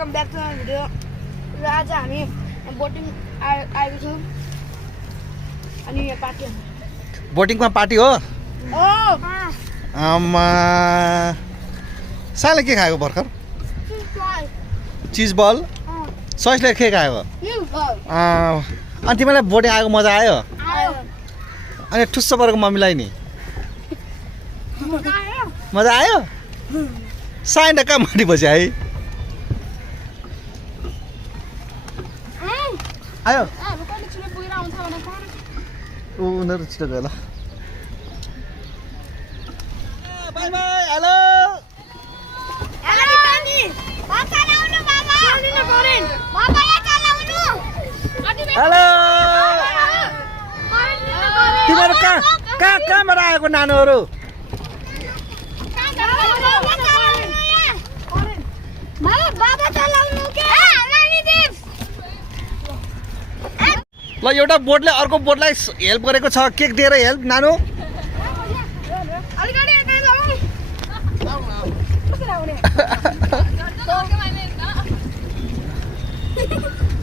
Welcome back to my video. र आज हामी बोटिङ आएको छौँ अनि यहाँ पार्टी हो। बोटिङमा पार्टी हो? साले के खाएको भर्खर? चिज बल। सहिसले के खाएको? अनि तिमीलाई बोटिङ आएको मजा आयो? अनि ठुस्सो परेको मम्मीलाई नि मजा आयो? साइन्डा कहाँ माथि बस्यो है? आयो उनीहरू छिटो गयो ल। By by. हेलो हेलो तिमीहरू कहाँबाट आएको नानुहरू? ल एउटा बोटले अर्को बोटलाई हेल्प गरेको छ। केक दिएर हेल्प नानु।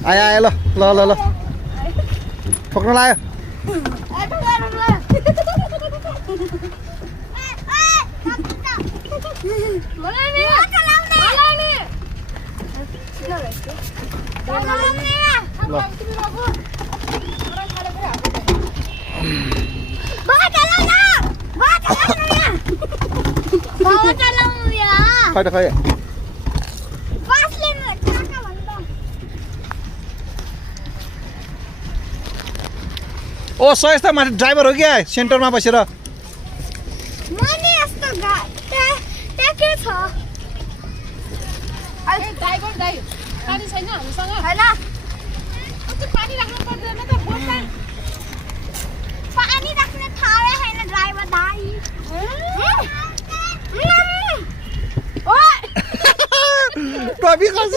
आयो आयो ल ल ल ल ठोक्न लाग्यो। खै खै ओ सयस त माथि ड्राइभर हो क्या सेन्टरमा बसेर। टपी खस्छ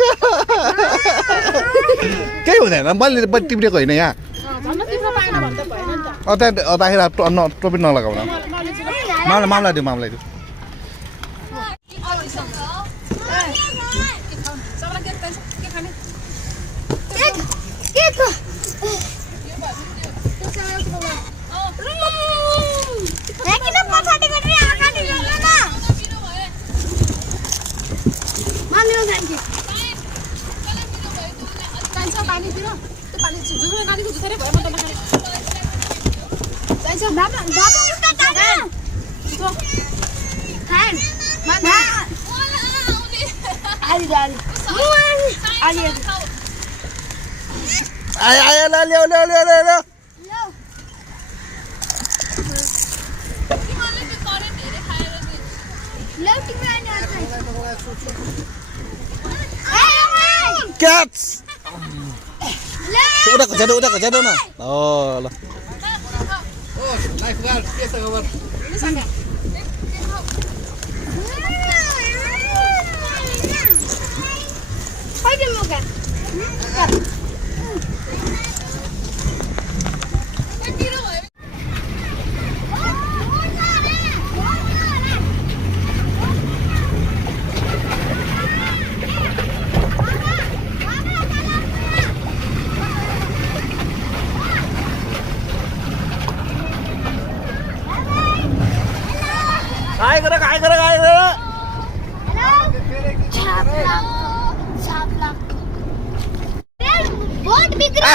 केही हुँदैन। मैले टिप्रेको होइन यहाँ। त्यहाँखेरि टोपी नलगाउन। मामला दिउँ मामला दिउँ। आयो ल ल्याउ ल्याउ ल्याउ ल्याउ ल्याउ। क्याट्स उता खचाइदेऊ न। ल लाइफ गार्ड के छ खबर?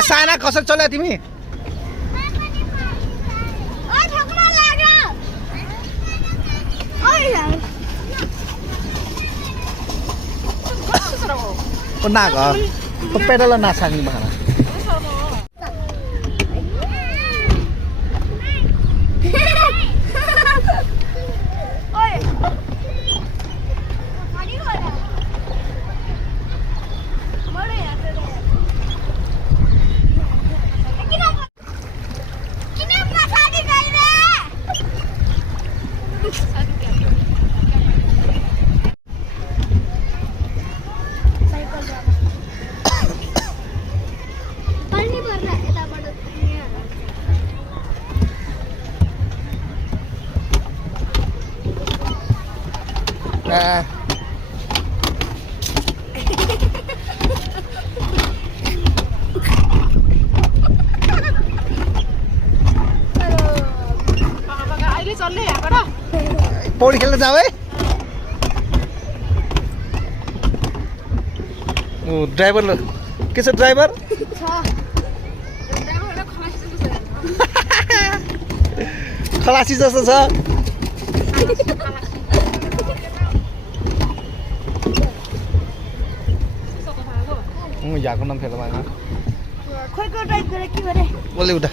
साना कसरी चल्यो तिमी? नाग पेडल नासानी भाँडा पौडी खेल्न जाऊ है ओ ड्राइभर के छ ड्राइभर खलासी जस्तो छ यहाँको नाम फेला भएन खोइको टाइप गरेर के गरे बोले उठा